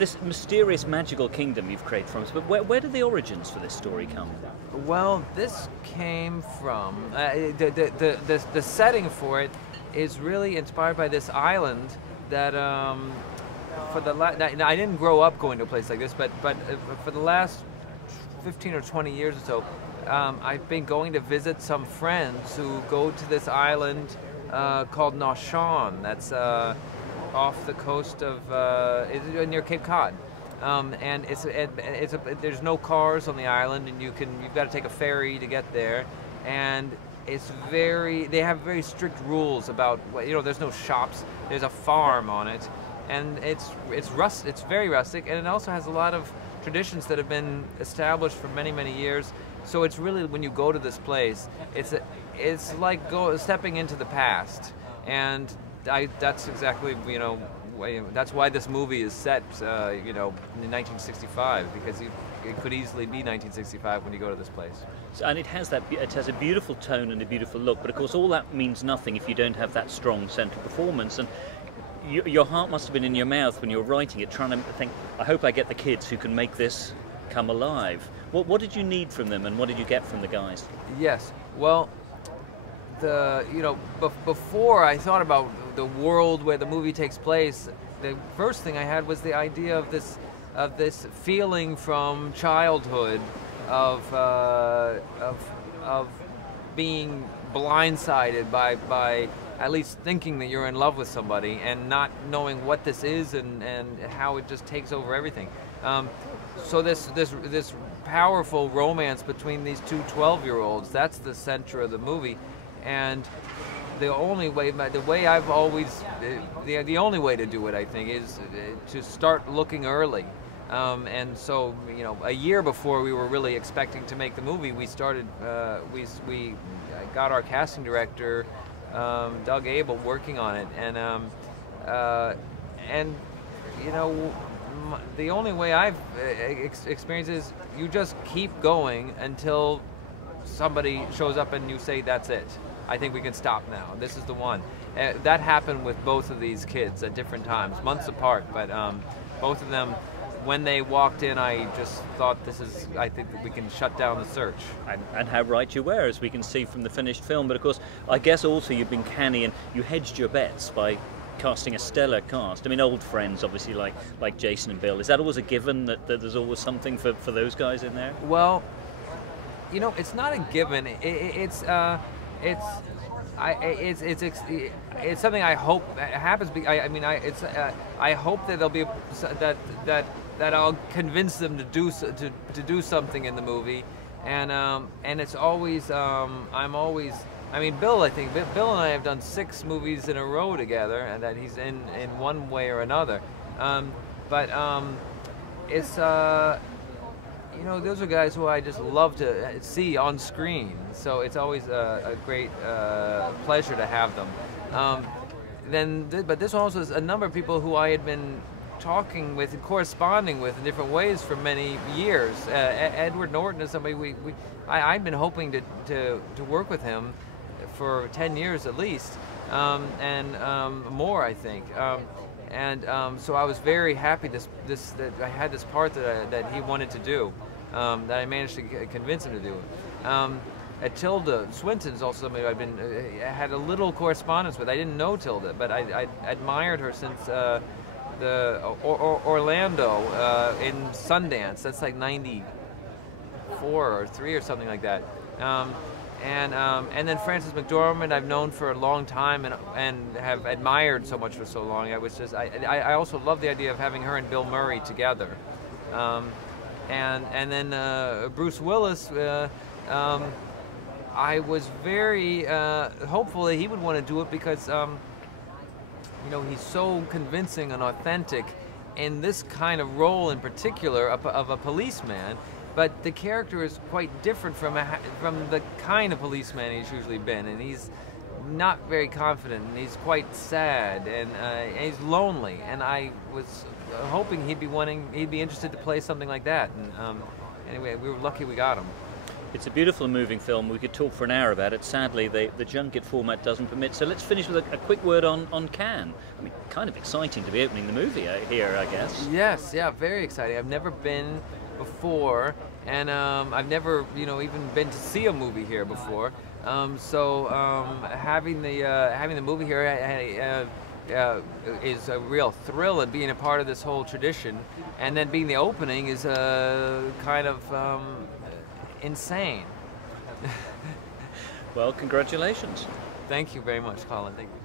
this mysterious magical kingdom you've created from us, but where did the origins for this story come? Well, this came from, the setting for it is really inspired by this island that, I didn't grow up going to a place like this, but for the last 15 or 20 years or so, I've been going to visit some friends who go to this island called Norton. That's off the coast of near Cape Cod, and there's no cars on the island, and you've got to take a ferry to get there, and they have very strict rules about, there's no shops, there's a farm on it, and it's very rustic, and it also has a lot of traditions that have been established for many, many years. So it's really, when you go to this place, it's like stepping into the past, and that's exactly, that's why this movie is set, in 1965, because it could easily be 1965 when you go to this place. And it has a beautiful tone and a beautiful look, but of course all that means nothing if you don't have that strong central performance. And your heart must have been in your mouth when you were writing it, trying to think, I hope I get the kids who can make this come alive. What did you need from them, and what did you get from the guys? Yes, well, before I thought about the world where the movie takes place, the first thing I had was the idea of this feeling from childhood of being blindsided by at least thinking that you're in love with somebody and not knowing what this is and how it just takes over everything. So this powerful romance between these two 12-year-olds, that's the center of the movie. And the only way to do it, I think, is to start looking early. And so, a year before we were really expecting to make the movie, we started. We got our casting director, Doug Abel, working on it, and the only way I've experienced is you just keep going until somebody shows up and you say, that's it. I think we can stop now. This is the one. That happened with both of these kids at different times, months apart, but both of them, when they walked in, I just thought, I think that we can shut down the search. And how right you were, as we can see from the finished film. But of course, I guess also you've been canny and you hedged your bets by casting a stellar cast. I mean, old friends, obviously, like Jason and Bill. Is that always a given, that there's always something for those guys in there? Well, it's not a given. It's something I hope happens. I hope that there'll be that I'll convince them to do something in the movie, and it's always Bill. I think Bill and I have done 6 movies in a row together, and that he's in one way or another. It's those are guys who I just love to see on screen. So it's always a great pleasure to have them. But this also is a number of people who I had been talking with and corresponding with in different ways for many years. Edward Norton is somebody I've been hoping to work with him for 10 years at least, and more, I think. So I was very happy that I had this part that he wanted to do, that I managed to convince him to do. Tilda Swinton is also somebody I had a little correspondence with. I didn't know Tilda, but I admired her since the Orlando in Sundance. That's like 94 or 3 or something like that. And then Frances McDormand I've known for a long time and have admired so much for so long. I also love the idea of having her and Bill Murray together. And then Bruce Willis, I was very hopeful that he would want to do it because he's so convincing and authentic in this kind of role in particular of a policeman. But the character is quite different from the kind of policeman he's usually been, and he's not very confident, and he's quite sad, and he's lonely. And I was hoping he'd be interested to play something like that. And anyway, we were lucky we got him. It's a beautiful and moving film. We could talk for an hour about it. Sadly, the junket format doesn't permit. So let's finish with a quick word on Cannes. I mean, kind of exciting to be opening the movie here, I guess. Yes, yeah, very exciting. I've never been before, and I've never, even been to see a movie here before. Having the movie here is a real thrill, and being a part of this whole tradition, and then being the opening is kind of insane. Well, congratulations. Thank you very much, Colin. Thank you.